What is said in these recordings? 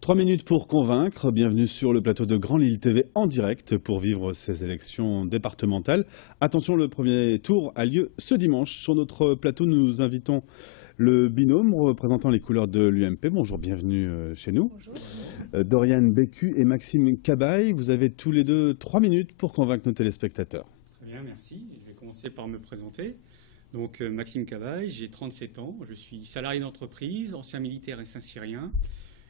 3 minutes pour convaincre, bienvenue sur le plateau de Grand Lille TV en direct pour vivre ces élections départementales. Attention, le premier tour a lieu ce dimanche. Sur notre plateau, nous invitons le binôme représentant les couleurs de l'UMP. Bonjour, bienvenue chez nous. Bonjour. Doriane Bécu et Maxime Cabaye, vous avez tous les deux 3 minutes pour convaincre nos téléspectateurs. Très bien, merci. Je vais commencer par me présenter. Donc Maxime Cabaye, j'ai 37 ans, je suis salarié d'entreprise, ancien militaire et Saint-Cyrien.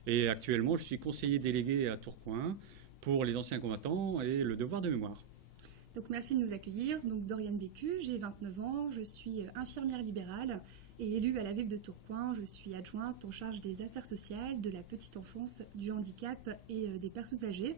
Et actuellement, je suis conseiller délégué à Tourcoing pour les anciens combattants et le devoir de mémoire. Donc merci de nous accueillir. Donc Doriane Bécu, j'ai 29 ans, je suis infirmière libérale et élue à la ville de Tourcoing. Je suis adjointe en charge des affaires sociales, de la petite enfance, du handicap et des personnes âgées.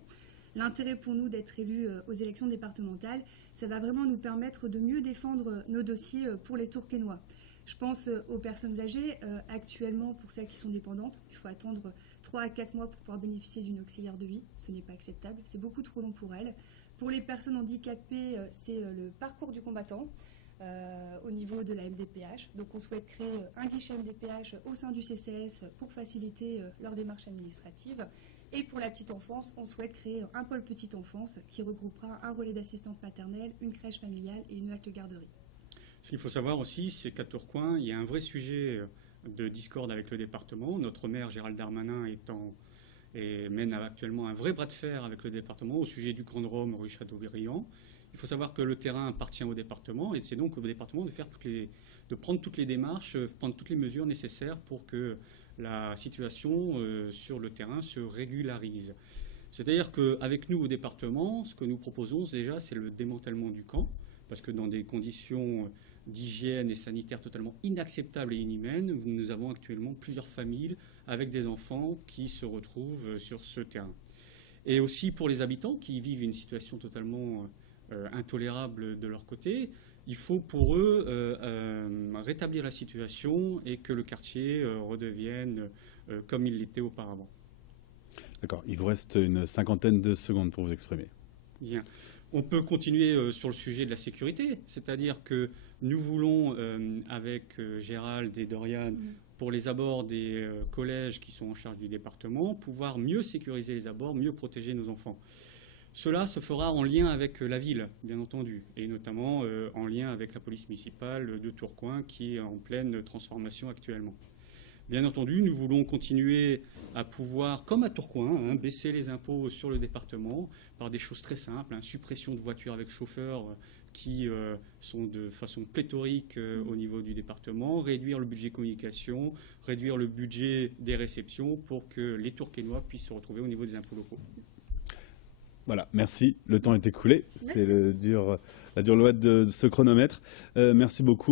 L'intérêt pour nous d'être élus aux élections départementales, ça va vraiment nous permettre de mieux défendre nos dossiers pour les Tourquenois. Je pense aux personnes âgées. Actuellement, pour celles qui sont dépendantes, il faut attendre 3 à 4 mois pour pouvoir bénéficier d'une auxiliaire de vie. Ce n'est pas acceptable, c'est beaucoup trop long pour elles. Pour les personnes handicapées, c'est le parcours du combattant au niveau de la MDPH. Donc on souhaite créer un guichet MDPH au sein du CCS pour faciliter leur démarche administrative. Et pour la petite enfance, on souhaite créer un pôle petite enfance qui regroupera un relais d'assistante maternelle, une crèche familiale et une halte garderie. Ce qu'il faut savoir aussi, c'est qu'à Tourcoing, il y a un vrai sujet de discorde avec le département. Notre maire, Gérald Darmanin, mène actuellement un vrai bras de fer avec le département au sujet du Grand Rome rue Châteaubriand. Il faut savoir que le terrain appartient au département et c'est donc au département de prendre toutes les démarches, prendre toutes les mesures nécessaires pour que la situation sur le terrain se régularise. C'est-à-dire qu'avec nous au département, ce que nous proposons déjà, c'est le démantèlement du camp, parce que dans des conditions d'hygiène et sanitaire totalement inacceptables et inhumaines, nous avons actuellement plusieurs familles avec des enfants qui se retrouvent sur ce terrain. Et aussi pour les habitants qui vivent une situation totalement intolérable de leur côté, il faut pour eux rétablir la situation et que le quartier redevienne comme il l'était auparavant. D'accord, il vous reste une cinquantaine de secondes pour vous exprimer. Bien. On peut continuer sur le sujet de la sécurité, c'est-à-dire que nous voulons, avec Gérald et Doriane, pour les abords des collèges qui sont en charge du département, pouvoir mieux sécuriser les abords, mieux protéger nos enfants. Cela se fera en lien avec la ville, bien entendu, et notamment en lien avec la police municipale de Tourcoing qui est en pleine transformation actuellement. Bien entendu, nous voulons continuer à pouvoir, comme à Tourcoing, baisser les impôts sur le département par des choses très simples, suppression de voitures avec chauffeur qui sont de façon pléthorique au niveau du département, réduire le budget communication, réduire le budget des réceptions pour que les Tourquenois puissent se retrouver au niveau des impôts locaux. Voilà, merci. Le temps est écoulé. C'est la dure loi de ce chronomètre. Merci beaucoup.